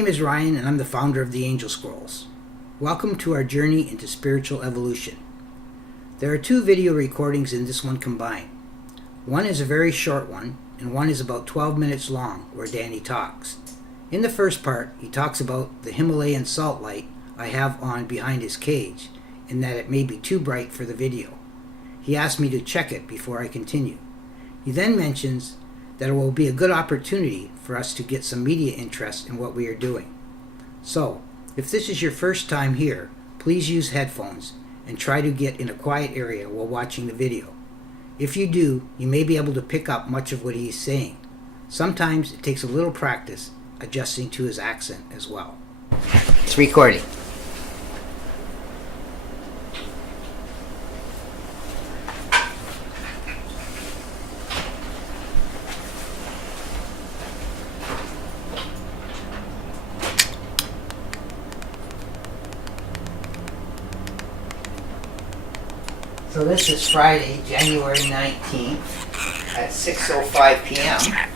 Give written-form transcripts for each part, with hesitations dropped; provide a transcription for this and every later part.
name is Ryan, and I'm the founder of the Angel Scrolls. Welcome to our journey into spiritual evolution. There are 2 video recordings in this one combined. One is a very short one, and one is about 12 minutes long, where Danny talks. In the first part, he talks about the Himalayan salt light I have on behind his cage, and that it may be too bright for the video. He asked me to check it before I continue. He then mentions that it will be a good opportunity for us to get some media interest in what we are doing. So, if this is your first time here, please use headphones and try to get in a quiet area while watching the video. If you do, you may be able to pick up much of what he is saying. Sometimes it takes a little practice adjusting to his accent as well. It's recording. So this is Friday, January 19th at 6:05 p.m.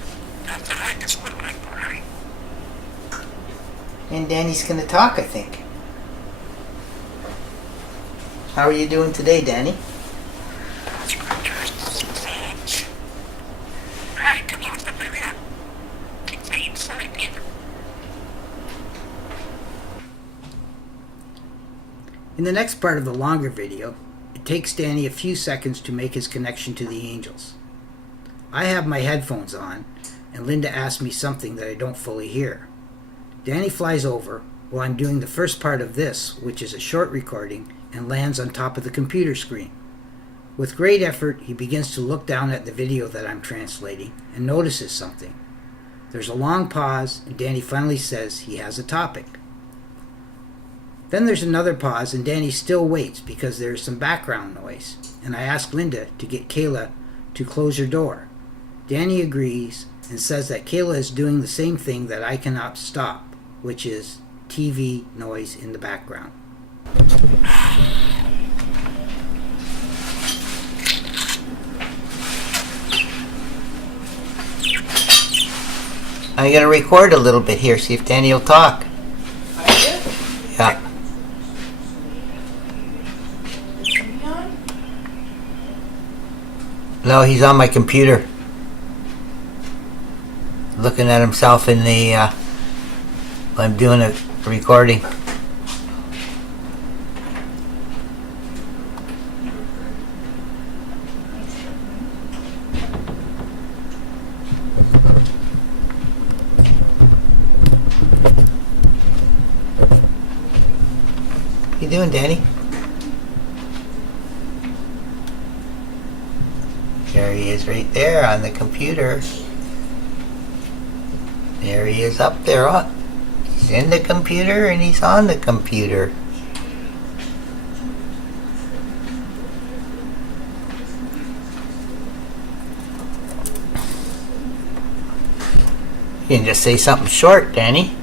And Danny's going to talk, I think. How are you doing today, Danny? In the next part of the longer video, it takes Danny a few seconds to make his connection to the angels. I have my headphones on, and Linda asked me something that I don't fully hear. Danny flies over while I'm doing the first part of this, which is a short recording, and lands on top of the computer screen. With great effort, he begins to look down at the video that I'm translating and notices something. There's a long pause, and Danny finally says he has a topic. Then there's another pause, and Danny still waits because there is some background noise, and I ask Linda to get Kayla to close her door. Danny agrees and says that Kayla is doing the same thing that I cannot stop, which is TV noise in the background. I'm going to record a little bit here, see if Danny will talk. Yeah. No, he's on my computer. Looking at himself in the, I'm doing a recording. What you doing, Danny? There he is right there on the computer. There he is up there. Oh, he's in the computer and he's on the computer. You can just say something short, Danny.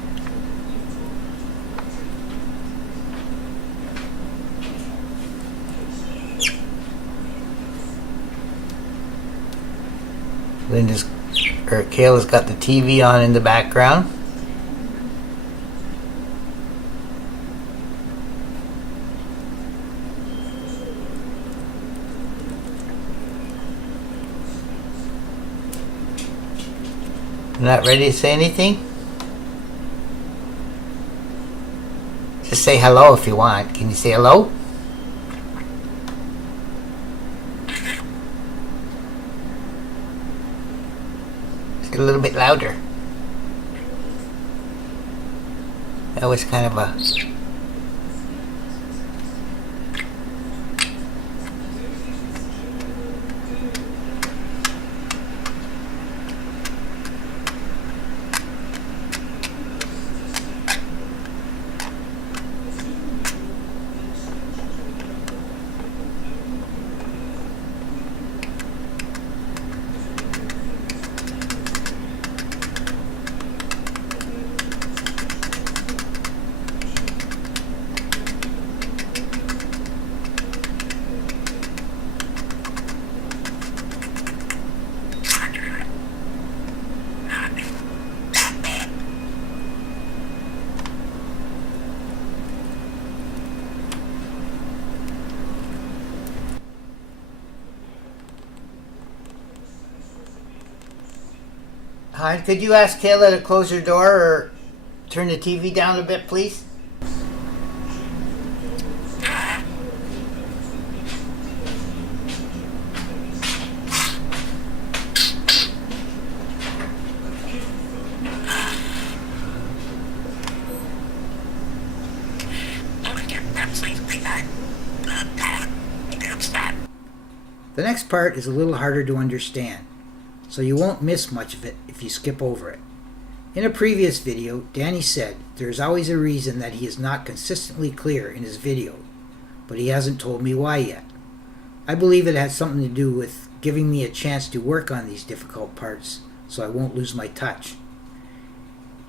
Kayla's got the TV on in the background. Not ready to say anything? Just say hello if you want. Can you say hello? A little bit louder. That was kind of a... Could you ask Kayla to close her door or turn the TV down a bit, please? The next part is a little harder to understand, so you won't miss much of it if you skip over it. In a previous video, Danny said there is always a reason that he is not consistently clear in his video, but he hasn't told me why yet. I believe it has something to do with giving me a chance to work on these difficult parts so I won't lose my touch.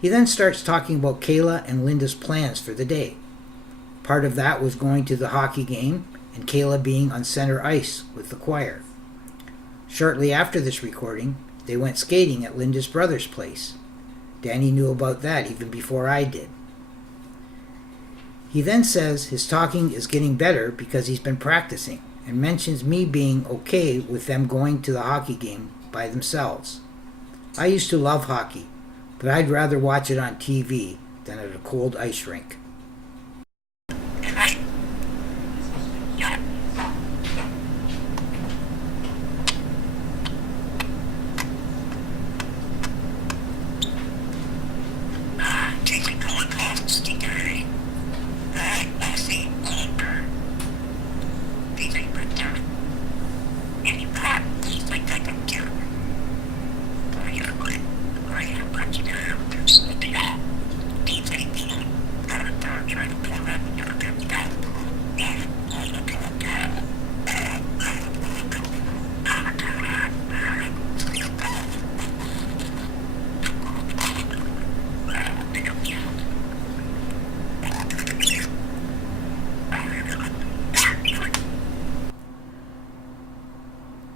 He then starts talking about Kayla and Linda's plans for the day. Part of that was going to the hockey game and Kayla being on center ice with the choir. Shortly after this recording, they went skating at Linda's brother's place. Danny knew about that even before I did. He then says his talking is getting better because he's been practicing and mentions me being okay with them going to the hockey game by themselves. I used to love hockey, but I'd rather watch it on TV than at a cold ice rink.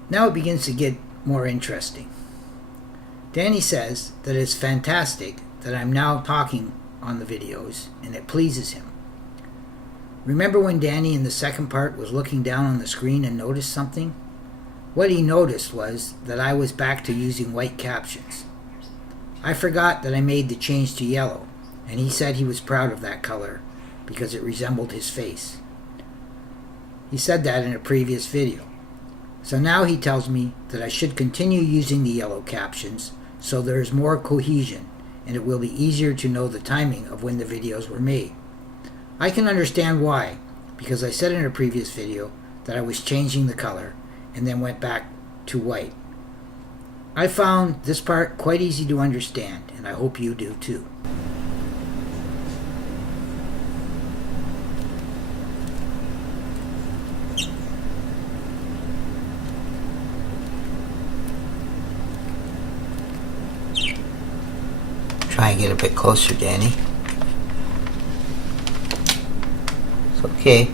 Now it begins to get more interesting. Danny says that it's fantastic that I'm now talking on the videos and it pleases him. Remember when Danny in the second part was looking down on the screen and noticed something? What he noticed was that I was back to using white captions. I forgot that I made the change to yellow, and he said he was proud of that color because it resembled his face. He said that in a previous video. So now he tells me that I should continue using the yellow captions so there is more cohesion and it will be easier to know the timing of when the videos were made. I can understand why, because I said in a previous video that I was changing the color and then went back to white. I found this part quite easy to understand, and I hope you do too. Try and get a bit closer, Danny. It's okay.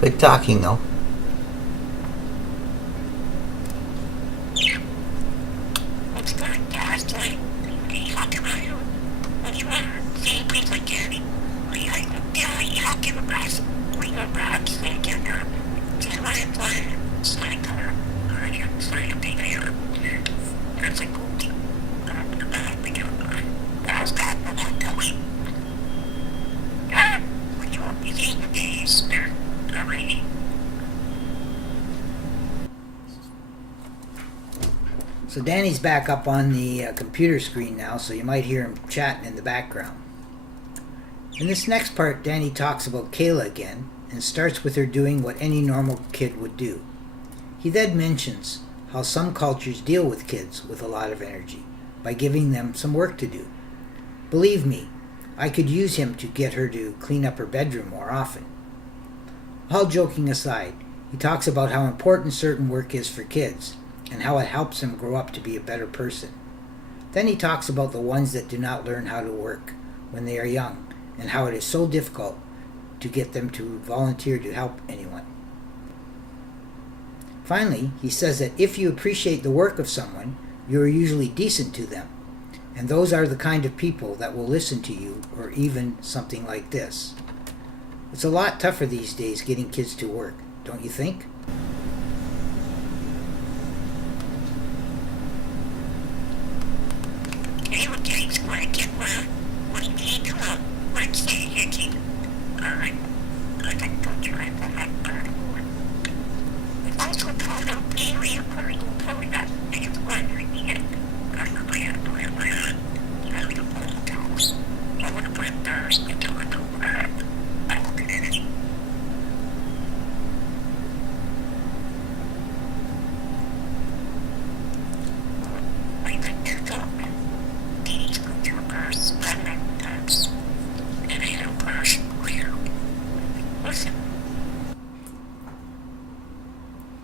Good talking, though. So Danny's back up on the computer screen now, so you might hear him chatting in the background. In this next part, Danny talks about Kayla again and starts with her doing what any normal kid would do. He then mentions how some cultures deal with kids with a lot of energy by giving them some work to do. Believe me, I could use him to get her to clean up her bedroom more often. All joking aside, he talks about how important certain work is for kids and how it helps them grow up to be a better person. Then he talks about the ones that do not learn how to work when they are young and how it is so difficult to get them to volunteer to help anyone. Finally, he says that if you appreciate the work of someone, you are usually decent to them, and those are the kind of people that will listen to you, or even something like this. It's a lot tougher these days getting kids to work, don't you think?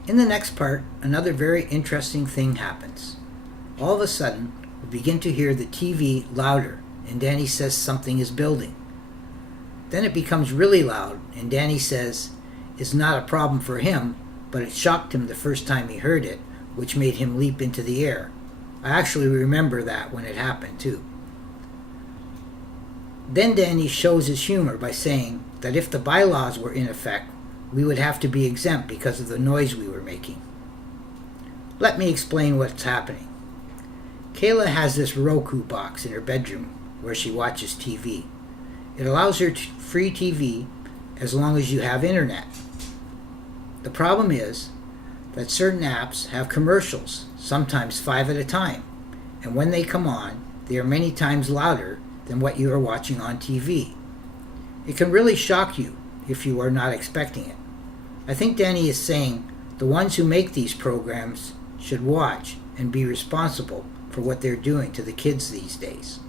In the next part, another very interesting thing happens. All of a sudden, we begin to hear the TV louder, and Danny says something is building. Then it becomes really loud, and Danny says it's not a problem for him, but it shocked him the first time he heard it, which made him leap into the air. I actually remember that when it happened, too. Then Danny shows his humor by saying that if the bylaws were in effect, we would have to be exempt because of the noise we were making. Let me explain what's happening. Kayla has this Roku box in her bedroom where she watches TV. It allows her free TV as long as you have internet. The problem is that certain apps have commercials, sometimes 5 at a time, and when they come on, they are many times louder than what you are watching on TV. It can really shock you if you are not expecting it. I think Danny is saying the ones who make these programs should watch and be responsible for what they're doing to the kids these days.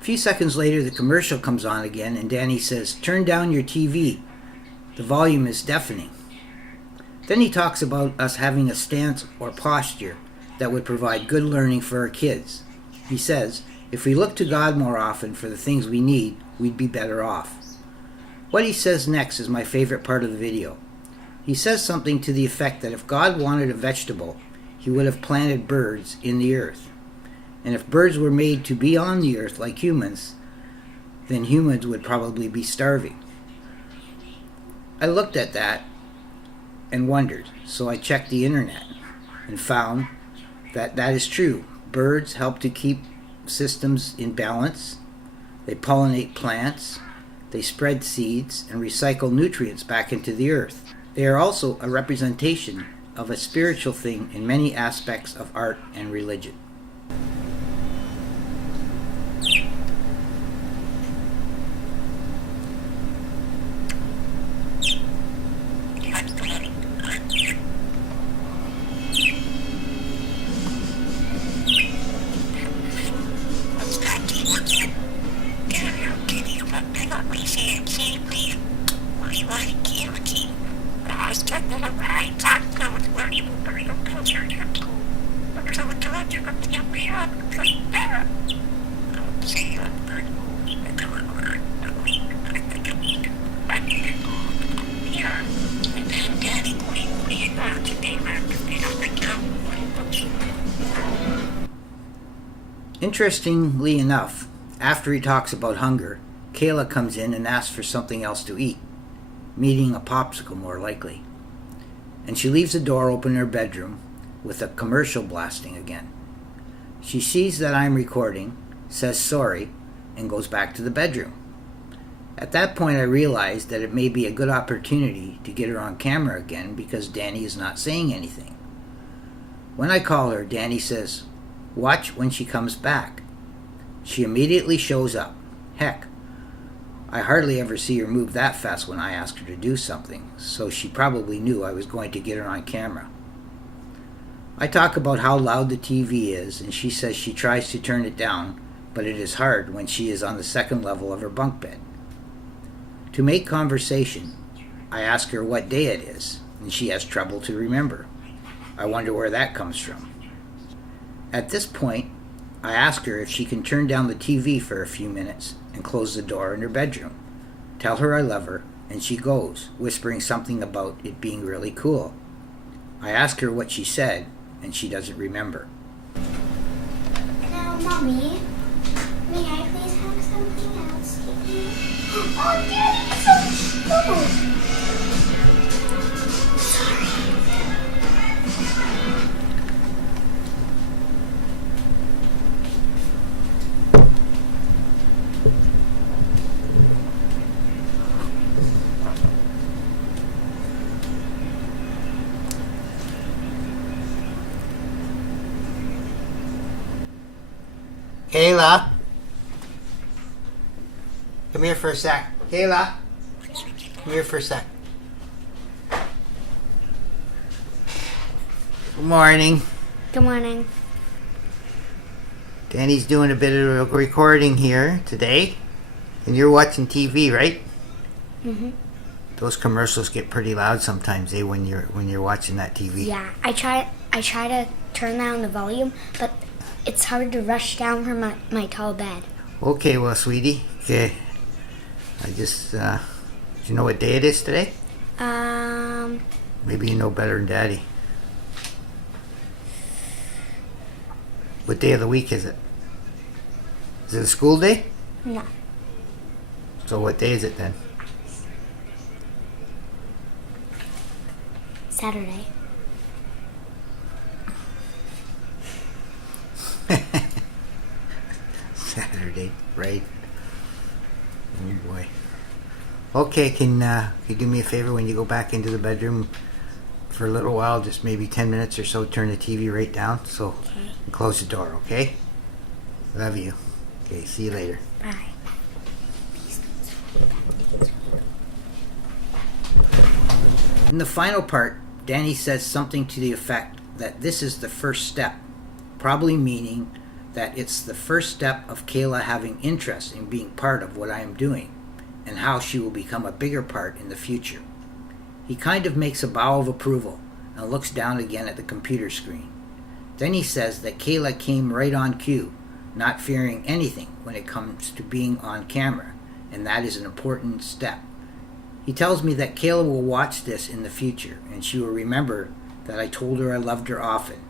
A few seconds later, the commercial comes on again, and Danny says, "Turn down your TV. The volume is deafening." Then he talks about us having a stance or posture that would provide good learning for our kids. He says, if we look to God more often for the things we need, we'd be better off. What he says next is my favorite part of the video. He says something to the effect that if God wanted a vegetable, he would have planted birds in the earth. And if birds were made to be on the earth like humans, then humans would probably be starving. I looked at that and wondered, so I checked the internet and found that that is true. Birds help to keep systems in balance. They pollinate plants, they spread seeds, and recycle nutrients back into the earth. They are also a representation of a spiritual thing in many aspects of art and religion. Interestingly enough, after he talks about hunger, Kayla comes in and asks for something else to eat, meaning a popsicle more likely. And she leaves the door open in her bedroom with a commercial blasting again. She sees that I'm recording, says sorry, and goes back to the bedroom. At that point I realized that it may be a good opportunity to get her on camera again because Danny is not saying anything. When I call her, Danny says, "Watch when she comes back." She immediately shows up. Heck, I hardly ever see her move that fast when I ask her to do something, so she probably knew I was going to get her on camera. I talk about how loud the TV is, and she says she tries to turn it down, but it is hard when she is on the second level of her bunk bed. To make conversation, I ask her what day it is, and she has trouble to remember. I wonder where that comes from. At this point, I ask her if she can turn down the TV for a few minutes and close the door in her bedroom. Tell her I love her, and she goes, whispering something about it being really cool. I ask her what she said, and she doesn't remember. Now, Mommy, may I please have something else to eat? Oh, Daddy, so cool! Kayla? Come here for a sec. Kayla? Come here for a sec. Good morning. Good morning. Danny's doing a bit of a recording here today. And you're watching TV, right? Mm-hmm. Those commercials get pretty loud sometimes, when you're watching that TV. Yeah, I try to turn down the volume, but it's hard to rush down from my tall bed. Okay, well, sweetie. Okay. I just, do you know what day it is today? Maybe you know better than Daddy. What day of the week is it? Is it a school day? No. So what day is it then? Saturday. Saturday, right? Oh boy. Okay, can you do me a favor when you go back into the bedroom for a little while, just maybe 10 minutes or so, turn the TV right down, so Okay. and close the door, okay? Love you. Okay, see you later. Bye. In the final part, Danny says something to the effect that this is the first step, probably meaning that it's the first step of Kayla having interest in being part of what I am doing, and how she will become a bigger part in the future. He kind of makes a bow of approval and looks down again at the computer screen. Then he says that Kayla came right on cue, not fearing anything when it comes to being on camera, and that is an important step. He tells me that Kayla will watch this in the future, and she will remember that I told her I loved her often,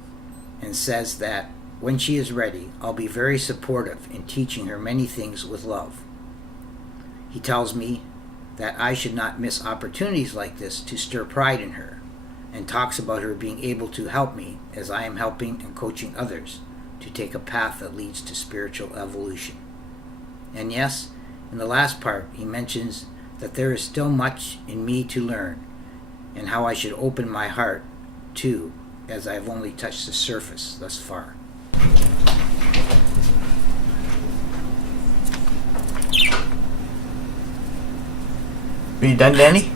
and says that when she is ready, I'll be very supportive in teaching her many things with love. He tells me that I should not miss opportunities like this to stir pride in her, and talks about her being able to help me as I am helping and coaching others to take a path that leads to spiritual evolution. And yes, in the last part, he mentions that there is still much in me to learn, and how I should open my heart to, as I have only touched the surface thus far. Are you done, Danny?